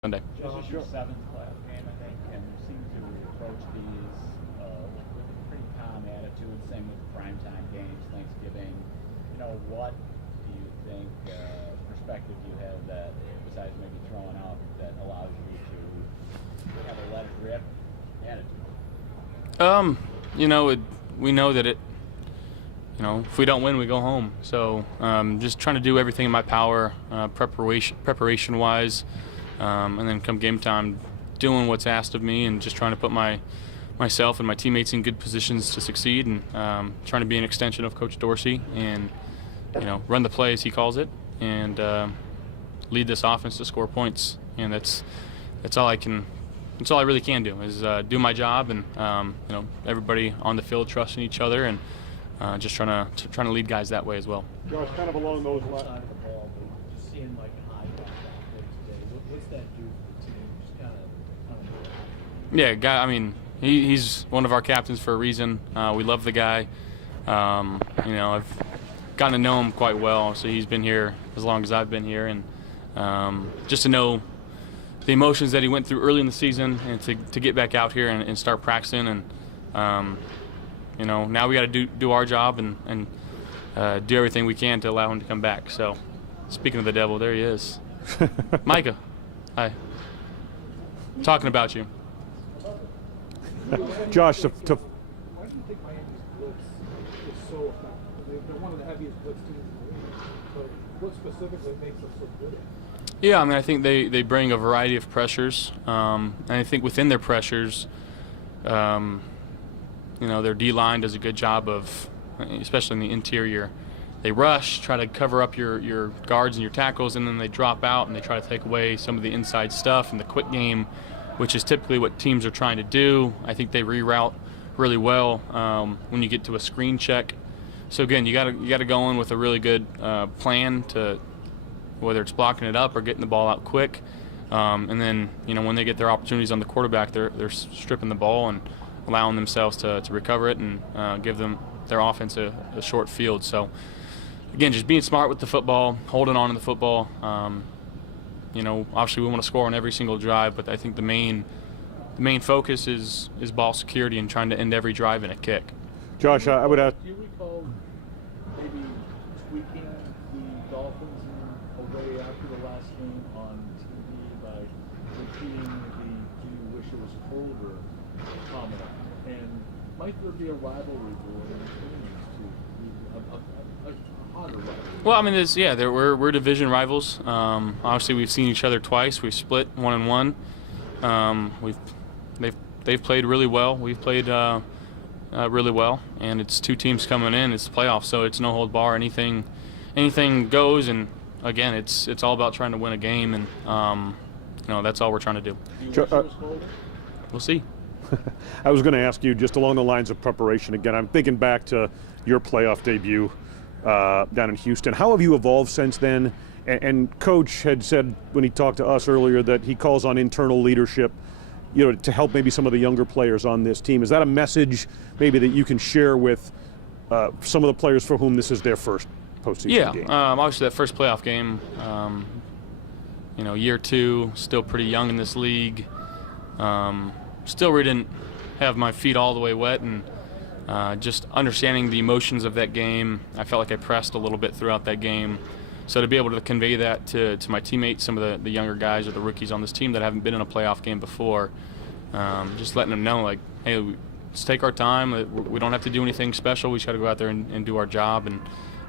Sunday. This is your seventh playoff game, I think, and you seem to approach these with a pretty calm attitude. Same with primetime games, Thanksgiving. What do you think perspective you have that, besides maybe throwing out, that allows you to have a let it rip attitude? We know that if we don't win, we go home. So just trying to do everything in my power, preparation-wise, and then come game time, doing what's asked of me and just trying to put myself and my teammates in good positions to succeed, and trying to be an extension of Coach Dorsey and run the play as he calls it, and lead this offense to score points. And that's all I really can do is do my job, and everybody on the field trusting each other, and just trying to lead guys that way as well. Josh, kind of along those lines. Side of the ball, but just seeing Micah Hyde back out there today, what's that do for the team? Just kind of. Yeah, guy. I mean, he's one of our captains for a reason. We love the guy. I've gotten to know him quite well, so he's been here as long as I've been here, and just to know the emotions that he went through early in the season, and to get back out here and start practicing, and now we got to do our job and do everything we can to allow him to come back. So, speaking of the devil, there he is. Micah, hi. Talking about you. Josh, Why do you think Miami's blitz is so effective? They're one of the heaviest blitz teams in the league. But what specifically makes them so good at it? Yeah, I mean, I think they bring a variety of pressures, and I think within their pressures, their D-line does a good job of, especially in the interior, they rush, try to cover up your guards and your tackles, and then they drop out and they try to take away some of the inside stuff in the quick game, which is typically what teams are trying to do. I think they reroute really well when you get to a screen check. So again, you got to go in with a really good plan to, whether it's blocking it up or getting the ball out quick, and then when they get their opportunities on the quarterback, they're stripping the ball and allowing themselves to recover it and give them their offense a short field. So again, just being smart with the football, holding on to the football. Obviously we want to score on every single drive, but I think the main focus is ball security and trying to end every drive in a kick. Josh, I would ask. Do you recall maybe tweaking the Dolphins in a way after the last game on TV by repeating the "Do you wish it was colder" comment? And might there be a rivalry between these two, a hotter rivalry? Well, I mean, we're division rivals. Obviously, we've seen each other twice. We've split 1-1. They've played really well. We've played really well, and it's two teams coming in. It's the playoffs, so it's no hold bar. Anything goes, and again, it's all about trying to win a game, and that's all we're trying to do. We'll see. I was going to ask you just along the lines of preparation again. I'm thinking back to your playoff debut down in Houston. How have you evolved since then? And Coach had said when he talked to us earlier that he calls on internal leadership, to help maybe some of the younger players on this team. Is that a message maybe that you can share with some of the players for whom this is their first postseason game? Yeah, obviously that first playoff game, year two, still pretty young in this league. Still really didn't have my feet all the way wet, and just understanding the emotions of that game, I felt like I pressed a little bit throughout that game. So to be able to convey that to my teammates, some of the younger guys or the rookies on this team that haven't been in a playoff game before, just letting them know, like, hey, let's take our time. We don't have to do anything special. We just got to go out there and do our job. And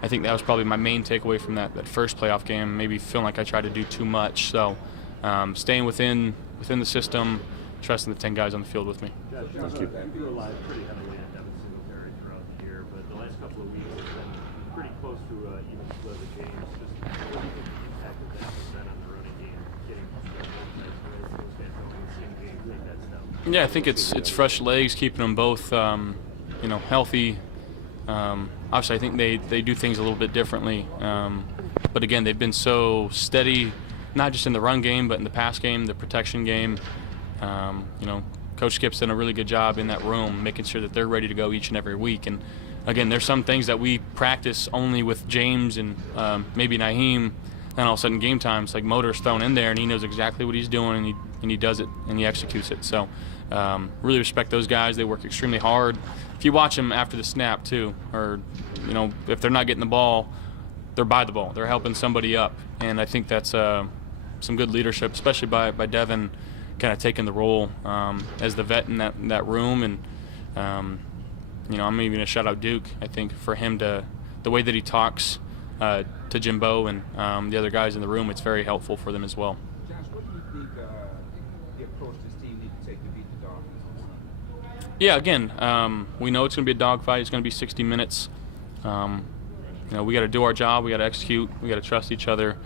I think that was probably my main takeaway from that first playoff game, maybe feeling like I tried to do too much. So staying within the system, trusting the 10 guys on the field with me. Thank you. You relied pretty heavily on Devin Singletary throughout the year, but the last couple of weeks have been pretty close to even split of the games. Just what do you think the impact of that has been on the running game, getting those guys going in the same game, take that step? Yeah, I think it's fresh legs, keeping them both healthy. Obviously, I think they do things a little bit differently, but again, they've been so steady, not just in the run game, but in the pass game, the protection game. Coach Skip's done a really good job in that room, making sure that they're ready to go each and every week. And again, there's some things that we practice only with James and maybe Naheem then all of a sudden game time, it's like motor's thrown in there, and he knows exactly what he's doing, and he does it, and he executes it. So really respect those guys. They work extremely hard. If you watch them after the snap too, or if they're not getting the ball, they're by the ball. They're helping somebody up, and I think that's some good leadership, especially by Devin, kind of taking the role as the vet in that room. And I'm even gonna shout out Duke. I think for him the way that he talks to Jimbo and the other guys in the room, it's very helpful for them as well. Josh, what do you think the approach this team needs to take to beat the Dolphins? Yeah, again, we know it's going to be a dogfight. It's going to be 60 minutes. We got to do our job. We got to execute. We got to trust each other,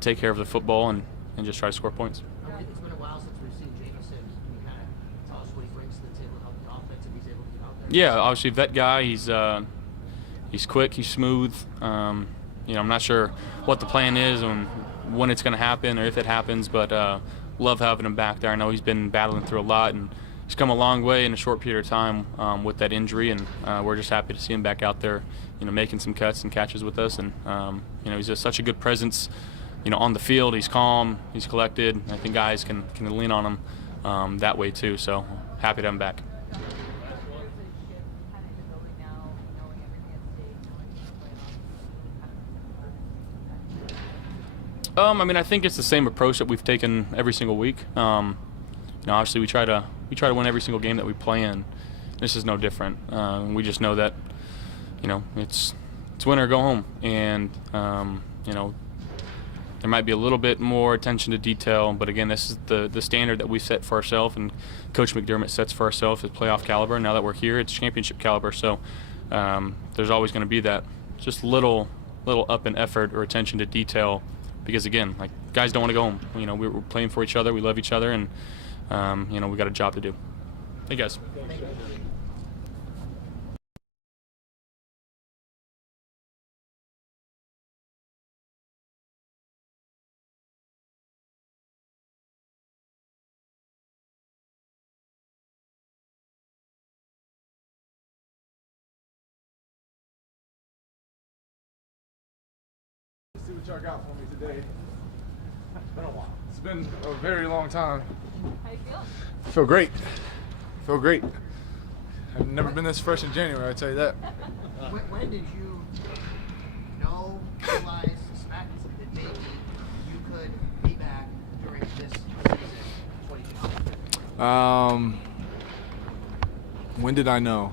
take care of the football, and just try to score points. It's been a while since we've seen Jamison. Can you kind of tell us what he brings to the table to help the offense if he's able to get out there? Yeah, obviously vet guy. He's quick. He's smooth. I'm not sure what the plan is and when it's going to happen or if it happens, but love having him back there. I know he's been battling through a lot, and he's come a long way in a short period of time with that injury, and we're just happy to see him back out there, making some cuts and catches with us. And he's just such a good presence, on the field. He's calm, he's collected. I think guys can lean on him that way too. So happy to have him back. I think it's the same approach that we've taken every single week. Obviously we try to win every single game that we play in. This is no different. We just know that, it's win or go home, and there might be a little bit more attention to detail, but again, this is the standard that we set for ourselves, and Coach McDermott sets for ourselves as playoff caliber. Now that we're here, it's championship caliber. So there's always going to be that just little up in effort or attention to detail. Because again, like, guys don't want to go home. We're playing for each other. We love each other, and we got a job to do. Hey guys. See what y'all got for me today. It's been a while. It's been a very long time. How you feel? I feel great. I feel great. I've never been this fresh in January, I tell you that. When did you realize, suspect that maybe you could be back during this season, When did I know?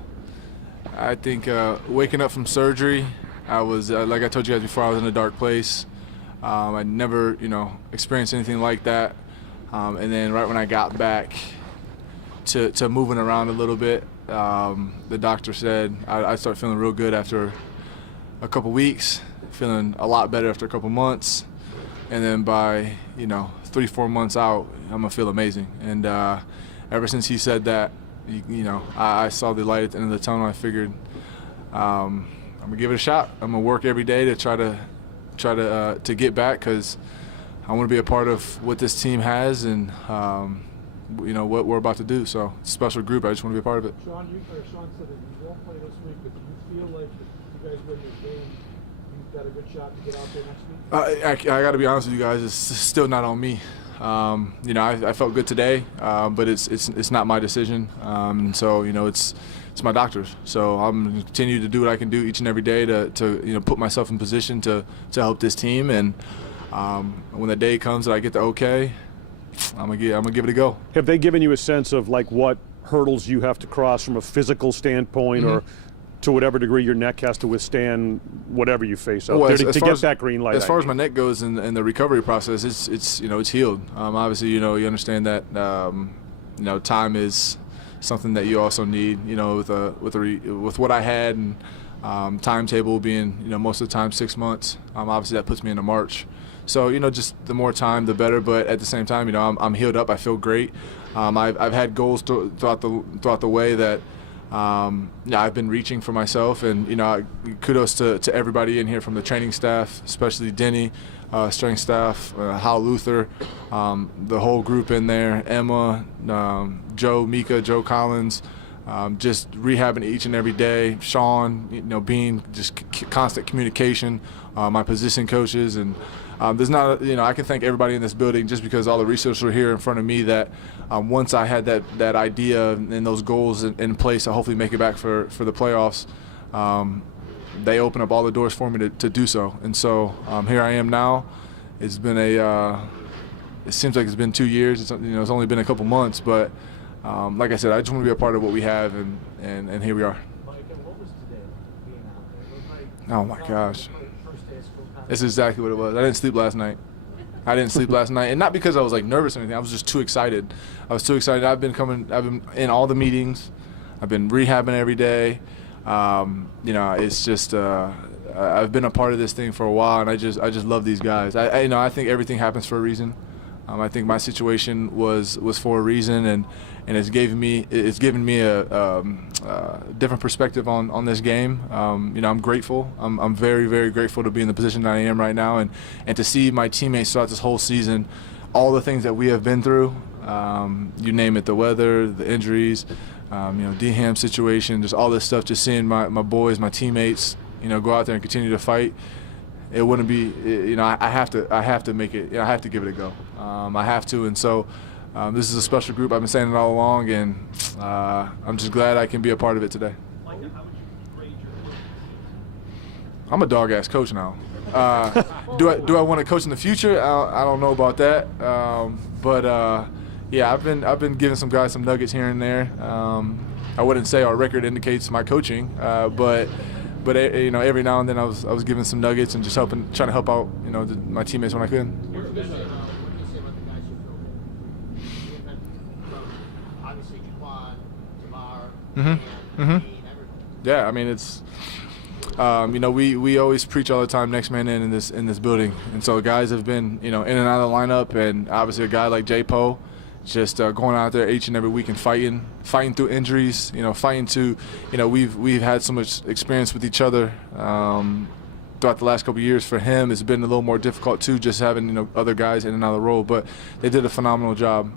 I think waking up from surgery, I was, like I told you guys before, I was in a dark place. I'd never, experienced anything like that. And then right when I got back to moving around a little bit, the doctor said I started feeling real good after a couple weeks, feeling a lot better after a couple months. And then by, 3-4 months out, I'm going to feel amazing. And ever since he said that, I saw the light at the end of the tunnel. I figured I'm gonna give it a shot. I'm gonna work every day to try to get back, because I want to be a part of what this team has and what we're about to do. So it's a special group. I just want to be a part of it. Sean said that you won't play this week, but do you feel like if you guys win this game, you've got a good shot to get out there next week? I got to be honest with you guys. It's still not on me. I felt good today, but it's not my decision. So it's my doctor's. So I'm going to continue to do what I can do each and every day to put myself in position to help this team. And when the day comes that I get the okay, I'm gonna give it a go. Have they given you a sense of like what hurdles you have to cross from a physical standpoint, or to whatever degree your neck has to withstand whatever you face out there to get that green light? As far as my neck goes in the recovery process, it's healed. Obviously, you understand that time is something that you also need. With what I had, and timetable being most of the time 6 months. Obviously, that puts me into March. So just the more time, the better. But at the same time, I'm healed up. I feel great. I've had goals throughout the way that I've been reaching for myself, and kudos to everybody in here, from the training staff, especially Denny, strength staff, Hal Luther, the whole group in there, Emma, Joe, Micah, Joe Collins, just rehabbing each and every day. Sean, being just constant communication, my position coaches, and there's not, I can thank everybody in this building just because all the resources are here in front of me that once I had that idea and those goals in place to hopefully make it back for the playoffs, they open up all the doors for me to do so. And so here I am now. It's been it seems like it's been 2 years. It's only been a couple months, but like I said, I just want to be a part of what we have, and here we are. Micah, what was today being out there? Oh my gosh. It's exactly what it was. I didn't sleep last night. And not because I was like nervous or anything. I was just too excited. I've been in all the meetings. I've been rehabbing every day. It's just I've been a part of this thing for a while, and I just love these guys. I think everything happens for a reason. I think my situation was for a reason, and it's given me a different perspective on this game. I'm grateful. I'm very, very grateful to be in the position that I am right now, and to see my teammates throughout this whole season, all the things that we have been through. You name it, the weather, the injuries, D-Ham situation, just all this stuff. Just seeing my boys, my teammates, go out there and continue to fight. It wouldn't be, I have to make it. I have to give it a go. I have to, and so this is a special group. I've been saying it all along, and I'm just glad I can be a part of it today. Micah, how would you grade your coaching? I'm a dog-ass coach now. Do I want to coach in the future? I don't know about that, but yeah, I've been giving some guys some nuggets here and there. I wouldn't say our record indicates my coaching, but every now and then I was giving some nuggets and just trying to help out, my teammates when I could. What do you say about the guys you filled in? Obviously, Jaquan, Tamar, and everybody. Yeah, I mean it's, we always preach all the time, next man in this building, and so guys have been in and out of the lineup, and obviously a guy like J. Poe, just going out there each and every week and fighting through injuries, fighting to, we've had so much experience with each other throughout the last couple of years. For him, it's been a little more difficult too, just having, other guys in and out of the role, but they did a phenomenal job.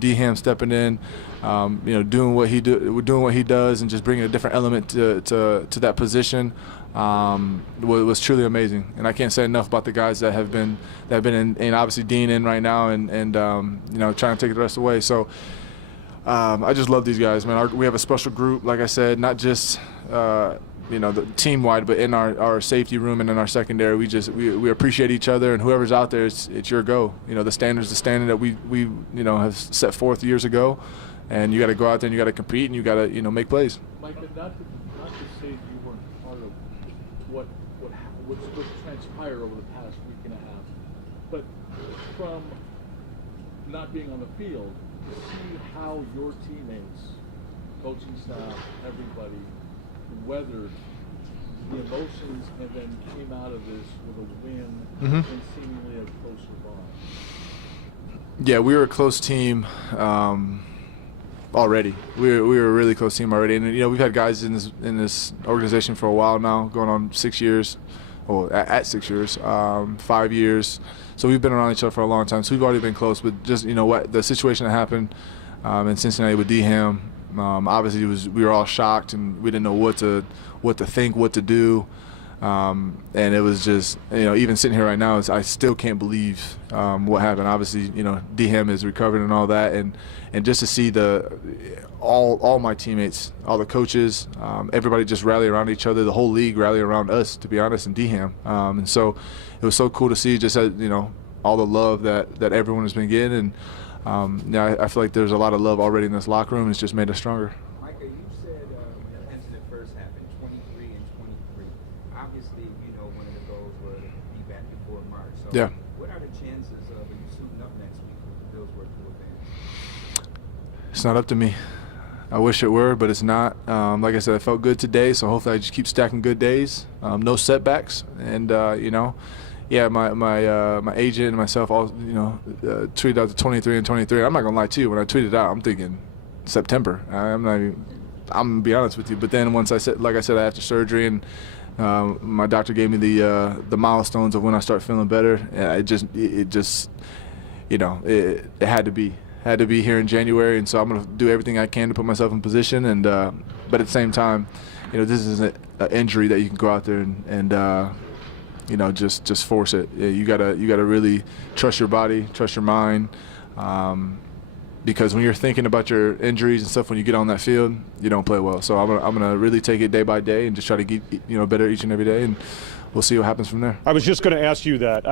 D-Ham stepping in, doing what he does and just bringing a different element to that position. Was truly amazing, and I can't say enough about the guys that have been in obviously Dean in right now, and trying to take the rest away. So I just love these guys, man. We have a special group, like I said, not just the team wide, but in our safety room and in our secondary. We appreciate each other, and whoever's out there, it's your go. The standard that we have set forth years ago, and you got to go out there and you got to compete and you got to make plays. Micah, not to say you weren't part of what's transpired over the past week and a half, but from not being on the field, to see how your teammates, coaching staff, everybody weathered the emotions and then came out of this with a win and seemingly a closer bond. Yeah, we were a close team already. We were a really close team already, and we've had guys in this organization for a while now, going on 6 years. Well, at 6 years, 5 years. So we've been around each other for a long time. So we've already been close. But just what the situation that happened in Cincinnati with D-Ham, obviously we were all shocked and we didn't know what to think, what to do. And it was just even sitting here right now, I still can't believe what happened. Obviously D-Ham is recovered and all that, and just to see all my teammates, all the coaches, everybody just rally around each other, the whole league rally around us, to be honest, and D-Ham. And so it was so cool to see just all the love that everyone has been getting, and I feel like there's a lot of love already in this locker room. It's just made us stronger. Micah, you said when the incident first happened, 23 and 23. Obviously, one of the goals was to be back before March. So Yeah. what are the chances of you suiting up next week if the Bills were to advance? It's not up to me. I wish it were, but it's not. Like I said, I felt good today, so hopefully I just keep stacking good days, no setbacks, and yeah, my agent and myself all tweeted out the 23 and 23. I'm not gonna lie to you, when I tweeted out, I'm thinking September. I'm gonna be honest with you. But then once like I said, after surgery and my doctor gave me the milestones of when I start feeling better, and it had to be. Had to be here in January, and so I'm going to do everything I can to put myself in position. And but at the same time, this isn't an injury that you can go out there and just force it. You gotta really trust your body, trust your mind, because when you're thinking about your injuries and stuff when you get on that field, you don't play well. So I'm gonna really take it day by day and just try to get better each and every day, and we'll see what happens from there. I was just going to ask you that,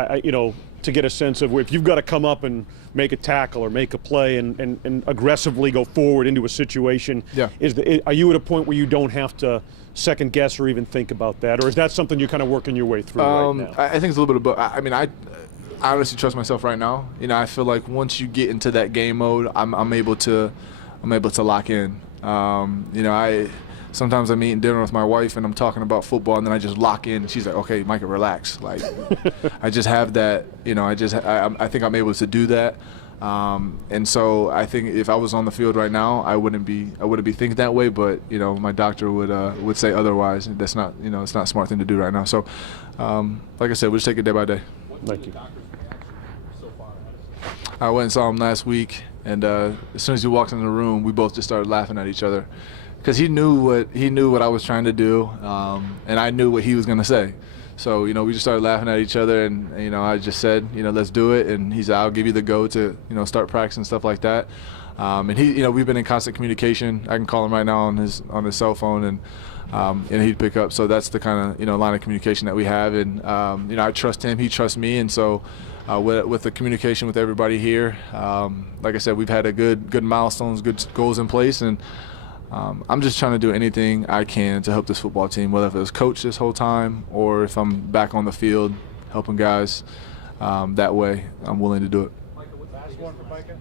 to get a sense of if you've got to come up and make a tackle or make a play and aggressively go forward into a situation. Yeah. Are you at a point where you don't have to second guess or even think about that, or is that something you're kind of working your way through right now? I think it's a little bit of both. I honestly trust myself right now. I feel like once you get into that game mode, I'm able to lock in. Sometimes I'm eating dinner with my wife and I'm talking about football and then I just lock in and she's like, okay, Micah, relax. Like, I just have that, I think I'm able to do that. And so I think if I was on the field right now, I wouldn't be thinking that way, but, my doctor would say otherwise. That's not, it's not a smart thing to do right now. So, like I said, we'll just take it day by day. Thank you. I went and saw him last week, and as soon as he walked in the room, we both just started laughing at each other. Because he knew what I was trying to do, and I knew what he was going to say. So, we just started laughing at each other, and, I just said, let's do it. And he said, I'll give you the go to, start practicing and stuff like that. And he, we've been in constant communication. I can call him right now on his cell phone, and he'd pick up. So that's the kind of, line of communication that we have. And, I trust him, he trusts me. And so with the communication with everybody here, like I said, we've had a good milestones, good goals in place. And I'm just trying to do anything I can to help this football team, whether if it was coach this whole time or if I'm back on the field helping guys. That way, I'm willing to do it. Last one for Micah.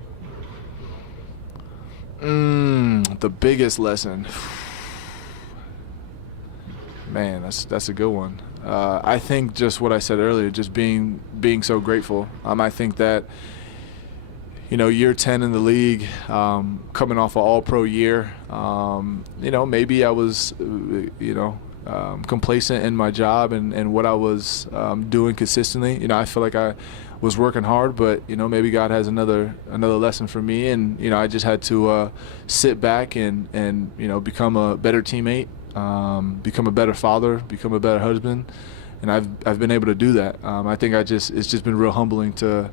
The biggest lesson. Man, that's a good one. I think just what I said earlier, just being so grateful. I think that, year 10 in the league, coming off an all-pro year, maybe I was, complacent in my job and what I was doing consistently. I feel like I was working hard, but, maybe God has another lesson for me. And, I just had to sit back and become a better teammate, become a better father, become a better husband. And I've been able to do that. I think it's just been real humbling to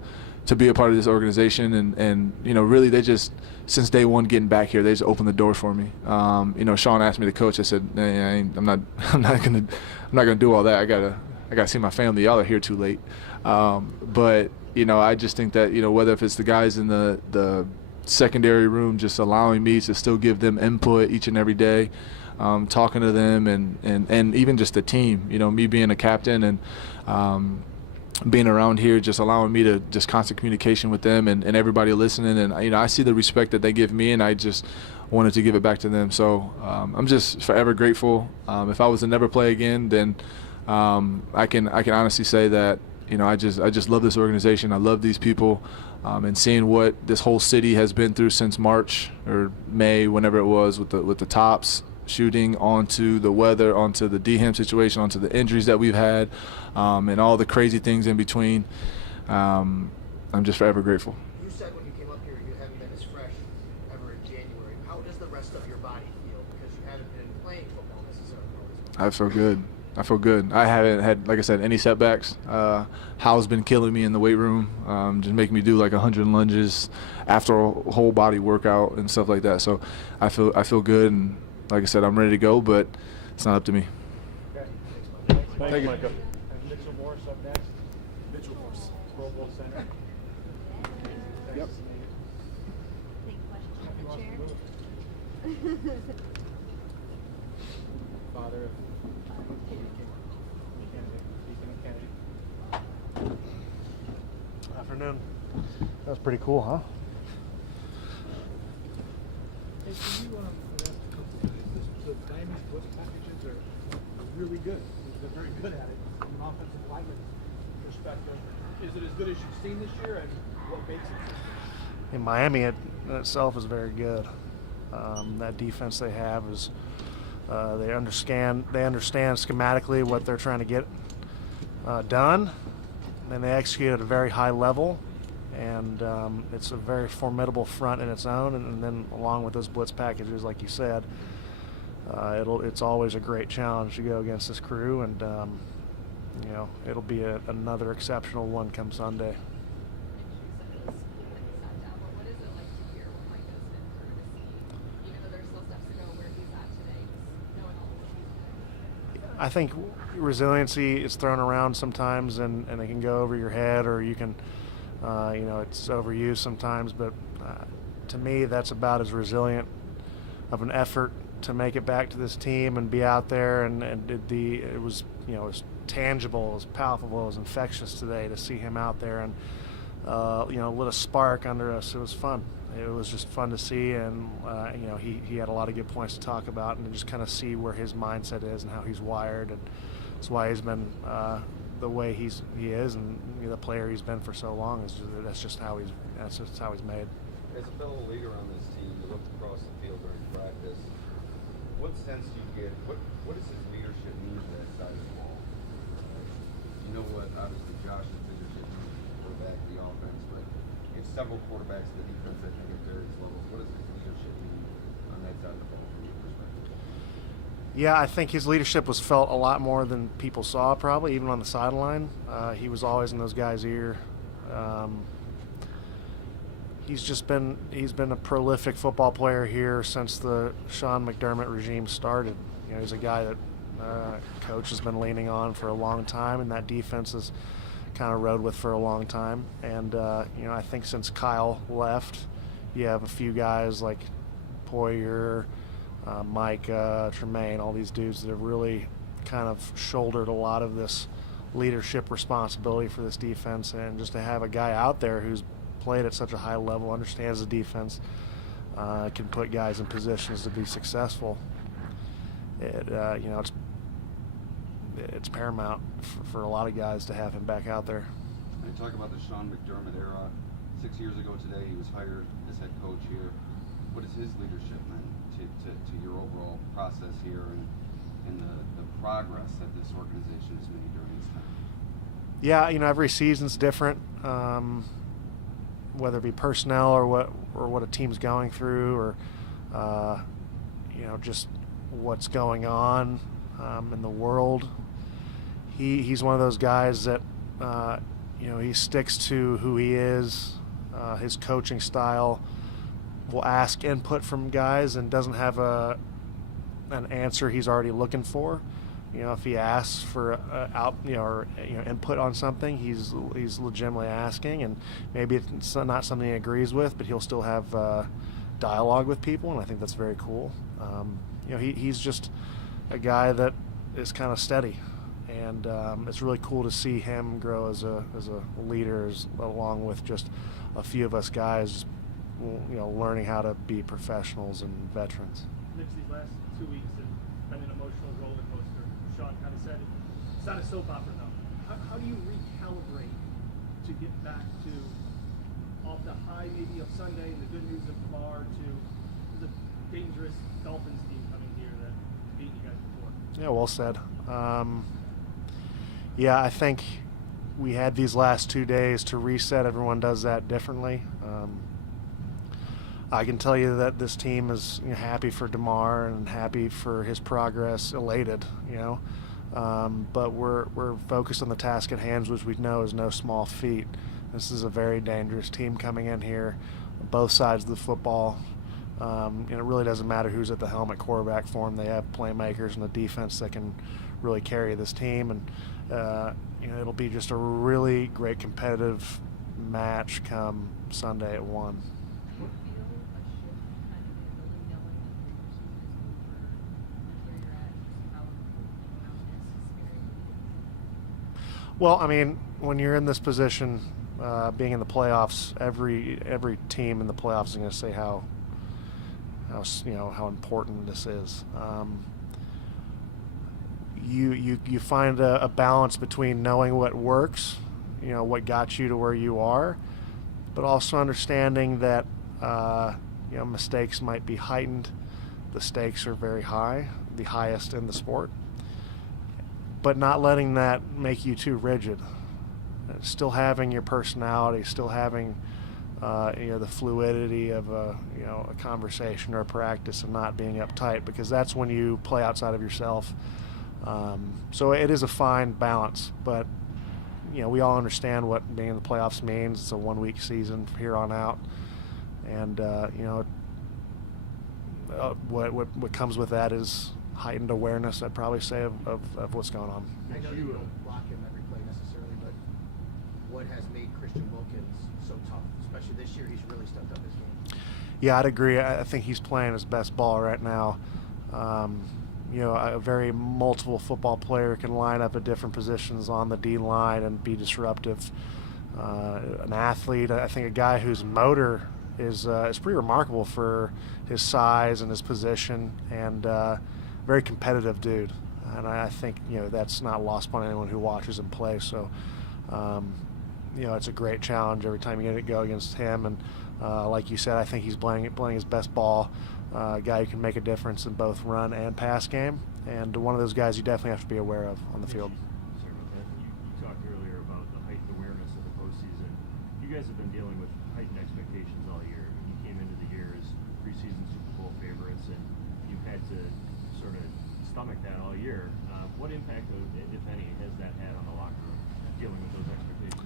be a part of this organization, and really they just, since day one getting back here, they just opened the doors for me. Sean asked me to coach. I said, I'm not gonna do all that. I gotta see my family. Y'all are here too late. But I just think that whether if it's the guys in the secondary room, just allowing me to still give them input each and every day, talking to them, and even just the team. Me being a captain and being around here, just allowing me to just constant communication with them and everybody listening. And, I see the respect that they give me, and I just wanted to give it back to them. So I'm just forever grateful. If I was to never play again, then I can honestly say that, I just love this organization. I love these people, and seeing what this whole city has been through since March or May, whenever it was, with the tops shooting, onto the weather, onto the DHEM situation, onto the injuries that we've had, and all the crazy things in between. I'm just forever grateful. You said when you came up here you haven't been as fresh ever in January. How does the rest of your body feel? Because you haven't been playing football necessarily. I feel good. I haven't had, like I said, any setbacks. Hal's been killing me in the weight room, just making me do like 100 lunges after a whole body workout and stuff like that. So I feel good, and like I said, I'm ready to go, but it's not up to me. Okay. Thank you, Micah. And Mitchell Morris up next. Mitchell Morris, Pro Bowl center. Yep. Take questions from the chair. Father of Kennedy. Afternoon. That's pretty cool, huh? Hey, can you ask a couple of things? The Diamond's blitz packages are really good. They're very good at it from an offensive lineman perspective. Is it as good as you've seen this year, and what makes it? In Miami, it in itself is very good. That defense they have is they understand schematically what they're trying to get done, and they execute at a very high level. And it's a very formidable front in its own, and then along with those blitz packages, like you said, it's always a great challenge to go against this crew. And it'll be another exceptional one come Sunday. I think resiliency is thrown around sometimes, and it can go over your head, or you can, it's overused sometimes. But to me, that's about as resilient of an effort to make it back to this team and be out there. And it was, it was tangible, it was palpable, it was infectious today to see him out there and, lit a spark under us. It was fun. It was just fun to see, and he had a lot of good points to talk about, and to just kind of see where his mindset is and how he's wired, and that's why he's been the way he is, and the player he's been for so long. That's just how he's made. As a fellow leader on this team, you looked across the field during practice. What sense do you get? What does his leadership mean to that side of the ball? You know what? Obviously, Josh's leadership means to quarterback the offense, but it's several quarterbacks in the defense, I think, at various levels. What does his leadership mean on that side of the ball from your perspective? Yeah, I think his leadership was felt a lot more than people saw, probably, even on the sideline. He was always in those guys' ear. He's been a prolific football player here since the Sean McDermott regime started. He's a guy that coach has been leaning on for a long time, and that defense has kind of rode with for a long time. And I think since Kyle left, you have a few guys like Poyer, Micah, Tremaine, all these dudes that have really kind of shouldered a lot of this leadership responsibility for this defense. And just to have a guy out there who's played at such a high level, understands the defense, can put guys in positions to be successful. It's paramount for a lot of guys to have him back out there. And talk about the Sean McDermott era. 6 years ago today, he was hired as head coach here. What is his leadership meant to your overall process here and the progress that this organization has made during this time? Yeah, every season's different. Whether it be personnel or what a team's going through, or just what's going on in the world. He's one of those guys that he sticks to who he is, his coaching style. Will ask input from guys and doesn't have an answer he's already looking for. If he asks for input on something, he's legitimately asking, and maybe it's not something he agrees with, but he'll still have dialogue with people, and I think that's very cool. He's just a guy that is kind of steady, and it's really cool to see him grow as a leader, along with just a few of us guys, learning how to be professionals and veterans. Mitch, these last 2 weeks have been an emotional roller coaster. Sean kind of said it's not a soap opera though. How do you recalibrate to get back to off the high maybe of Sunday and the good news of tomorrow to the dangerous Dolphins team coming here that beat you guys before? Yeah, well said. I think we had these last 2 days to reset. Everyone does that differently. I can tell you that this team is happy for DeMar and happy for his progress, elated, but we're focused on the task at hand, which we know is no small feat. This is a very dangerous team coming in here, both sides of the football. And it really doesn't matter who's at the helm at quarterback for them. They have playmakers in the defense that can really carry this team, and it'll be just a really great competitive match come Sunday at 1. Well, when you're in this position, being in the playoffs, every team in the playoffs is going to say how important this is. You find a balance between knowing what works, what got you to where you are, but also understanding that mistakes might be heightened. The stakes are very high, the highest in the sport. But not letting that make you too rigid. Still having your personality, still having the fluidity of a conversation or a practice, and not being uptight, because that's when you play outside of yourself. So it is a fine balance, but we all understand what being in the playoffs means. It's a 1-week season from here on out, and what comes with that is heightened awareness, I'd probably say, of what's going on. I know you don't block him every play necessarily, but what has made Christian Wilkins so tough, especially this year? He's really stepped up his game. Yeah, I'd agree. I think he's playing his best ball right now. A very multiple football player can line up at different positions on the D line and be disruptive. An athlete, I think a guy whose motor is pretty remarkable for his size and his position, and very competitive dude. And I think that's not lost upon anyone who watches him play. So it's a great challenge every time you get to go against him. And like you said, I think he's playing his best ball. A guy who can make a difference in both run and pass game, and one of those guys you definitely have to be aware of on the field. Sorry about that. You talked earlier about the heightened awareness of the postseason. You guys have been dealing with heightened expectations all year. You came into the year as preseason Super Bowl favorites, and you've had to sort of stomach that all year. What impact, if any, has that had on the locker room, dealing with those expectations?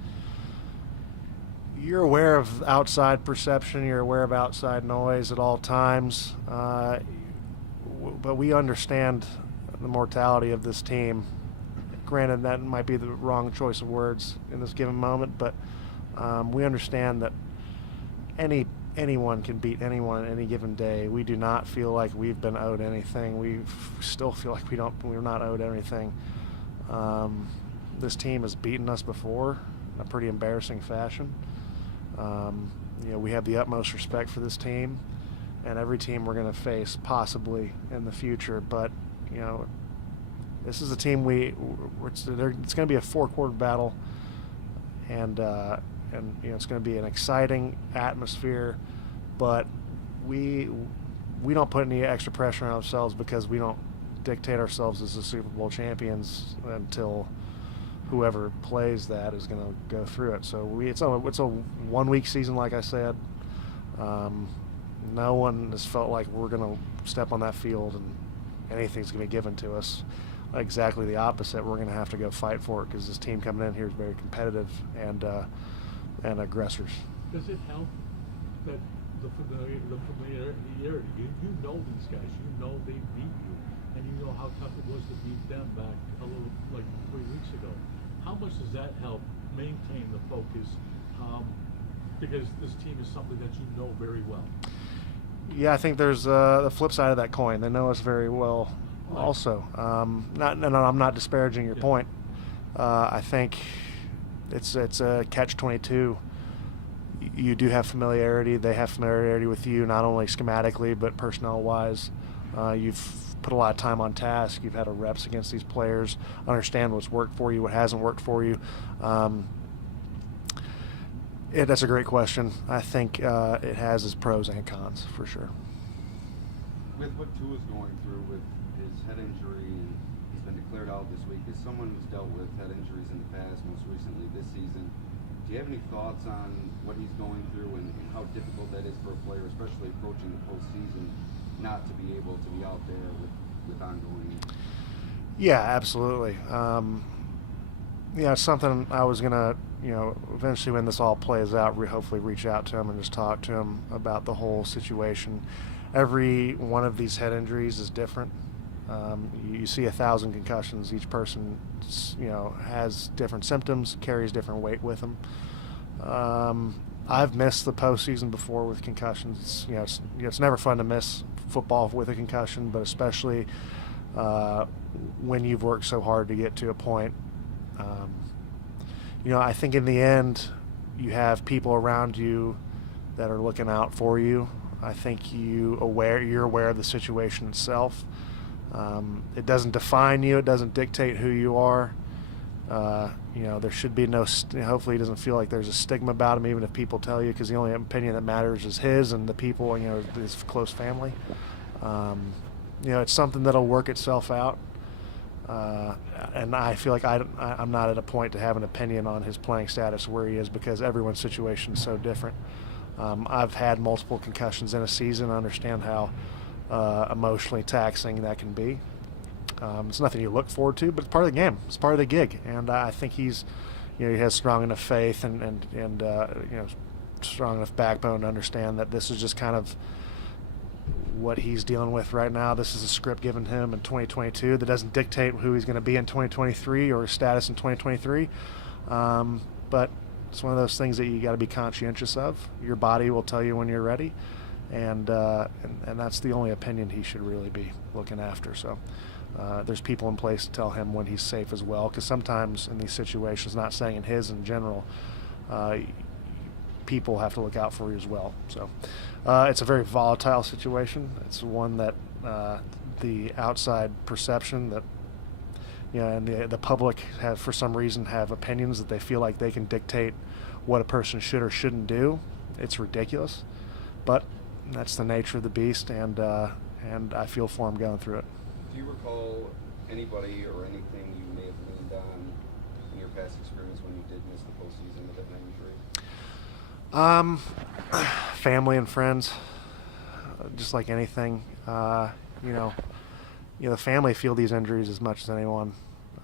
You're aware of outside perception. You're aware of outside noise at all times. But we understand the mortality of this team. Granted, that might be the wrong choice of words in this given moment, but we understand that anyone can beat anyone on any given day. We do not feel like we've been owed anything. We still feel like we're not owed anything. This team has beaten us before in a pretty embarrassing fashion. We have the utmost respect for this team and every team we're going to face possibly in the future. But, this is a team it's going to be a 4-quarter battle, and it's going to be an exciting atmosphere. But we don't put any extra pressure on ourselves because we don't dictate ourselves as the Super Bowl champions until whoever plays that is going to go through it. So it's a 1-week season, like I said. No one has felt like we're going to step on that field and anything's going to be given to us. Exactly the opposite. We're going to have to go fight for it because this team coming in here is very competitive and aggressors. Does it help that the familiarity? You know these guys. You know they beat you, and you know how tough it was to beat them back a little like 3 weeks ago. How much does that help maintain the focus? Because this team is something that you know very well. Yeah, I think there's the flip side of that coin. They know us very well, right. Also. I'm not disparaging your point. I think it's a catch-22. You do have familiarity. They have familiarity with you, not only schematically but personnel-wise. You've put a lot of time on task. You've had a reps against these players, understand what's worked for you, what hasn't worked for you. That's a great question. I think it has its pros and cons, for sure. With what Tua's going through with his head injury, and he's been declared out this week, as someone who's dealt with head injuries in the past, most recently this season, do you have any thoughts on what he's going through and how difficult that is for a player, especially approaching the postseason, not to be able to be out there with ongoing? Yeah, absolutely. It's something I was going to, eventually when this all plays out, hopefully reach out to him and just talk to him about the whole situation. Every one of these head injuries is different. You see 1,000 concussions. Each person, has different symptoms, carries different weight with them. I've missed the postseason before with concussions. It's never fun to miss football with a concussion, but especially when you've worked so hard to get to a point. I think in the end, you have people around you that are looking out for you. I think you're aware of the situation itself. It doesn't define you. It doesn't dictate who you are. There should be no. Hopefully, he doesn't feel like there's a stigma about him, even if people tell you, because the only opinion that matters is his and the people, his close family. It's something that'll work itself out. And I feel like I'm not at a point to have an opinion on his playing status where he is, because everyone's situation is so different. I've had multiple concussions in a season. I understand how emotionally taxing that can be. It's nothing you look forward to, but it's part of the game. It's part of the gig, and I think he's, he has strong enough faith and strong enough backbone to understand that this is just kind of what he's dealing with right now. This is a script given him in 2022 that doesn't dictate who he's going to be in 2023 or his status in 2023. But it's one of those things that you got to be conscientious of. Your body will tell you when you're ready, and that's the only opinion he should really be looking after. So there's people in place to tell him when he's safe as well, because sometimes in these situations, not saying in his in general, people have to look out for you as well. So it's a very volatile situation. It's one that the outside perception that, and the public have, for some reason, have opinions that they feel like they can dictate what a person should or shouldn't do. It's ridiculous, but that's the nature of the beast, and I feel for him going through it. Do you recall anybody or anything you may have leaned on in your past experience when you did miss the postseason with that injury? Family and friends, just like anything. The family feel these injuries as much as anyone,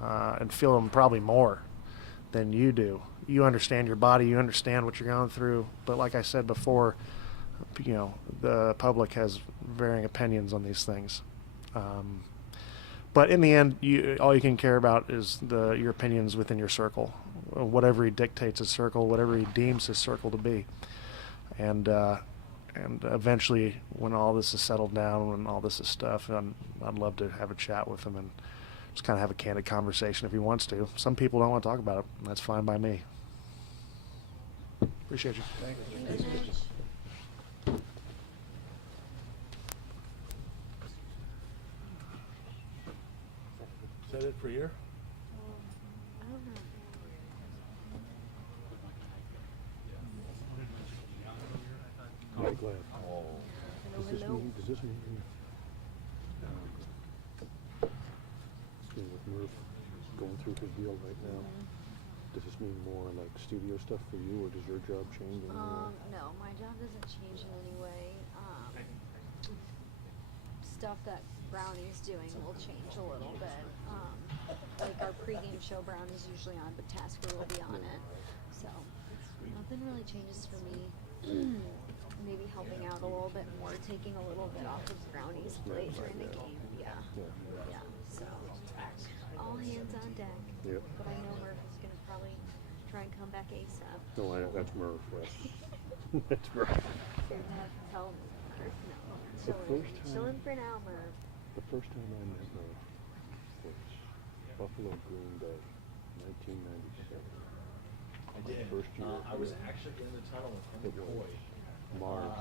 and feel them probably more than you do. You understand your body, you understand what you're going through, but like I said before, the public has varying opinions on these things. But in the end, all you can care about is your opinions within your circle, whatever he dictates his circle, whatever he deems his circle to be. And eventually, when all this is settled down, when all this is stuff, I'd love to have a chat with him and just kind of have a candid conversation if he wants to. Some people don't want to talk about it, and that's fine by me. Appreciate you. Thank you. Is that it for here? I don't know. I'm glad. Hello. Does this mean with Murph going through his deal right now? Does this mean more like studio stuff for you, or does your job change in any way? No, my job doesn't change in any way. Stuff that Brownie's doing will change a little bit. Like our pregame show, Brownie's usually on, but Tasker will be on it. So nothing really changes for me. Maybe helping out a little bit more, taking a little bit off of Brownie's plate during the game. Yeah. So all hands on deck. Yep. But I know Murph is gonna probably try and come back ASAP. No, that's Murph. Yes. That's Murph. You're gonna have to tell Murph no. Chillin' for now, Murph. The first time I met Murph was Buffalo Green Bay, 1997. I did. First year. I was actually in the tunnel with him. March